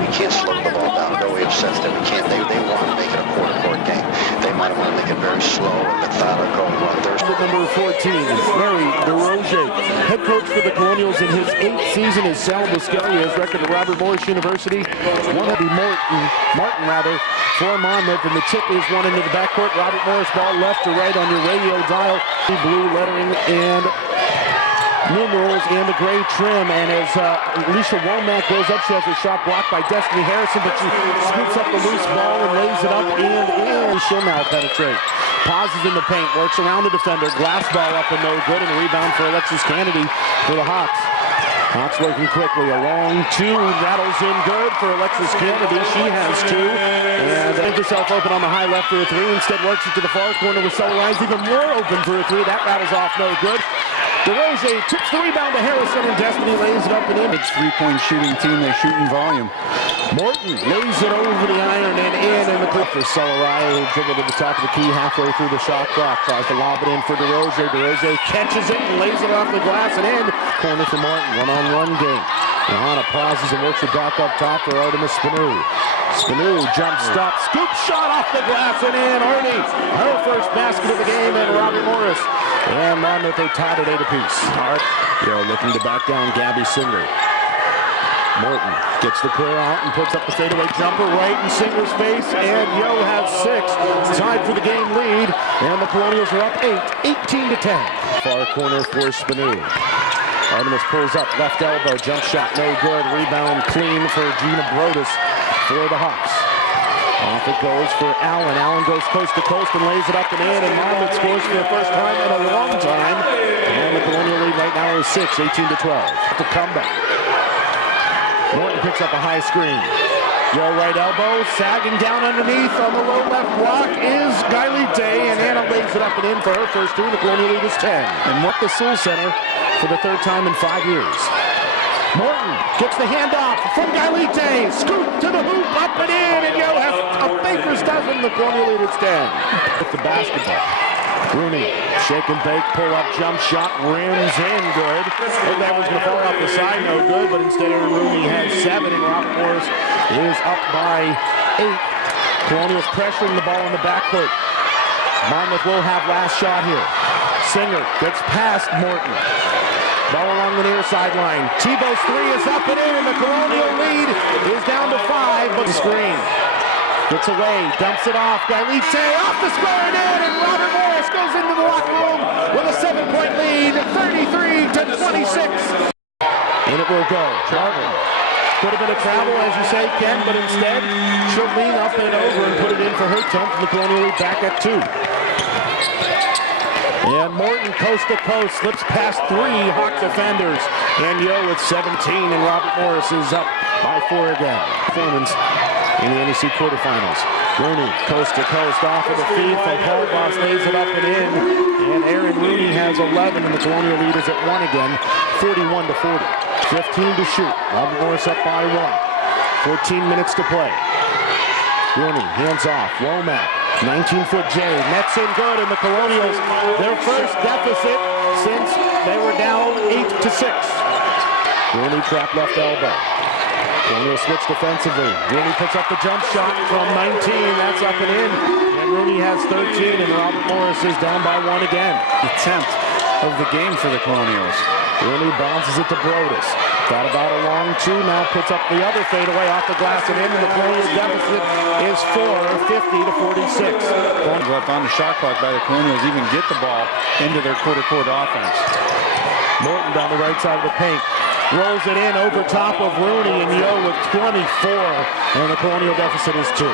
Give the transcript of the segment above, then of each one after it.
we can't slow the ball down. Nobody upsets them. We can't. They want to make it a quarter-court game. They might want to make it very slow and methodical. Number 14, Larry DeRozier, head coach for the Colonials in his 8th season is Sal Buscalia's record at Robert Morris University. One will be Martin for Monmouth, and the tip is one into the backcourt. Robert Morris ball left to right on your radio dial. Blue lettering and numerals and the gray trim, and as Alicia Womack goes up, she has a shot blocked by Destiny Harrison, but she scoops up the loose ball and lays it up and in. She'll now penetrate. Pauses in the paint, works around the defender, glass ball up and no good, and a rebound for Alexis Kennedy for the Hawks. Hawks working quickly, a long two, rattles in good for Alexis Kennedy. She has two, and finds herself open on the high left for a three. Instead works it to the far corner with Sullivan's even more open for a three. That rattles off, no good. DeRozier tips the rebound to Harrison, and Destiny lays it up and in. It's three-point shooting team. They shoot in volume. Morton lays it over the iron and in the clip for Sullivan, who dribbled to the top of the key halfway through the shot clock. Tries to lob it in for DeRozier. DeRozier catches it and lays it off the glass and in. Corner for Morton. One-on-one game. Johanna pauses and works it back up top for Artemis Spanu. Spanu jump stop, scoop shot off the glass and in. Arnie, her first basket of the game, and Robert Morris. And Monmouth are tied at 8 apiece. Looking to back down Gabby Singer. Morton gets the clear out and puts up the fadeaway jumper right in Singer's face, and Yo has 6. Tied for the game lead, and the Colonials are up 18-10. Far corner for Spanu. Artemis pulls up, left elbow, jump shot, no good. Rebound clean for Gina Brodus for the Hawks. Off it goes for Allen. Allen goes coast to coast and lays it up and in, and Monmouth scores for the first time in a long time. And the Colonial lead right now is 6, 18-12. To comeback. Morton picks up a high screen. Yo right elbow, sagging down underneath on the low left block is Gailite, and Anna lays it up and in for her first two. The Colonial lead is 10. And what the Sewell Center for the third time in 5 years. Morton gets the handoff from Gailite, scoop to the hoop, up and in, and Yo has a baker's dozen. The Colonial lead is 10. With the basketball. Rooney, shake and bake, pull up, jump shot, rims in, good. Looked that was going to fall off the side, no good, but instead Rooney has 7, and Robert Morris is up by 8. Colonials pressuring the ball in the backcourt. Monmouth will have last shot here. Singer gets past Morton. Ball along the near sideline. Tebow's 3 is up and in, and the Colonial lead is down to 5, but the screen. Gets away, dumps it off. Gailite off the square and in, and Robert Morris goes into the locker room with a 7-point lead, 33-26. And it will go. Travel. Could have been a travel, as you say, Ken, but instead she'll lean up and over and put it in for her 10th, and the Colonial lead back at 2. And Morton coast to coast slips past 3 Hawk defenders. And Yo with 17, and Robert Morris is up by 4 again. Performance in the NEC quarterfinals. Rooney coast to coast off of the feed from Paul Boss, lays it up and in. And Aaron Rooney has 11, and the Colonial lead is at 1 again, 41-40. 15 to shoot. Robert Morris up by 1. 14 minutes to play. Rooney hands off. Womack. 19-foot J, nets in good, and the Colonials, their first deficit since they were down 8-6. Rooney trap left elbow. Colonials switch defensively. Rooney puts up the jump shot from 19, that's up and in. And Rooney has 13, and Robert Morris is down by 1 again. The 10th of the game for the Colonials. Rooney bounces it to Brodus. Thought about a long 2, now puts up the other fadeaway off the glass and in, and the Colonials deficit is 50-46. Left on the shot clock by the Colonials even get the ball into their quarter-court offense. Morton down the right side of the paint. Rolls it in over top of Rooney, and Yo with 24, and the Colonial deficit is 2.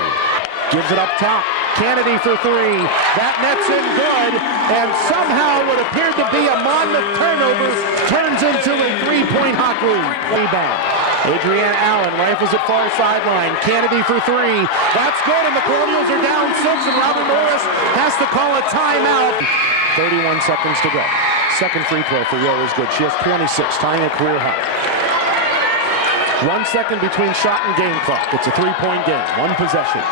Gives it up top. Kennedy for 3. That nets in good, and somehow what appeared to be a Monmouth turnover turns into a 3-point Hawk lead. Rebound. Adrienne Allen rifles it far sideline. Kennedy for 3. That's good, and the Colonials are down 6, and Robert Morris has to call a timeout. 31 seconds to go. Second free throw for Yo is good. She has 26, tying a career high. 1 second between shot and game clock. It's a 3-point game. 1 possession.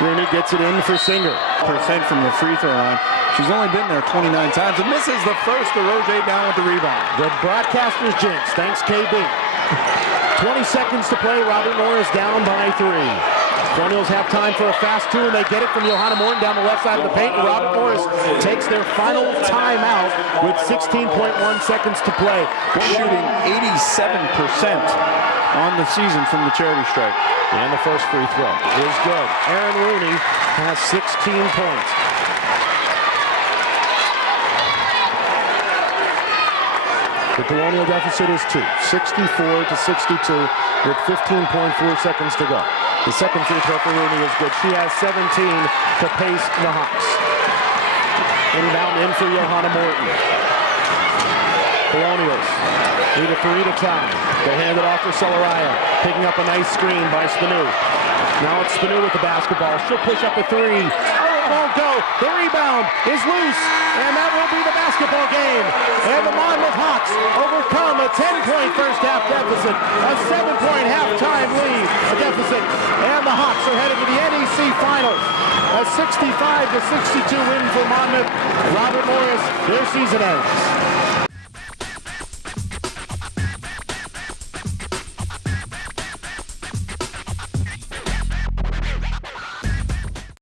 Rooney gets it in for Singer. % from the free throw line. She's only been there 29 times and misses the first. DeRozier down with the rebound. The broadcaster's jinx. Thanks, KB. 20 seconds to play. Robert Morris down by 3. Colonials have time for a fast 2, and they get it from Johanna Morton down the left side of the paint. And Robert Morris takes their final timeout with 16.1 seconds to play. Shooting 87% on the season from the charity stripe. And the first free throw is good. Aaron Rooney has 16 points. The Colonial deficit is 2, 64-62 with 15.4 seconds to go. The second free throw for Rooney is good. She has 17 to pace the Hawks. Inbound in for Johanna Morton. Colonials need a 3 to tie. They hand it off for Celeraya, picking up a nice screen by Spanu. Now it's Spanu with the basketball. She'll push up a 3. Oh, it won't go. The rebound is loose, and that will be the basketball game. And the Monmouth Hawks overcome a 10-point first half deficit, a 7-point halftime lead deficit, and the Hawks are headed to the NEC Finals. A 65-62 win for Monmouth. Robert Morris, their season ends.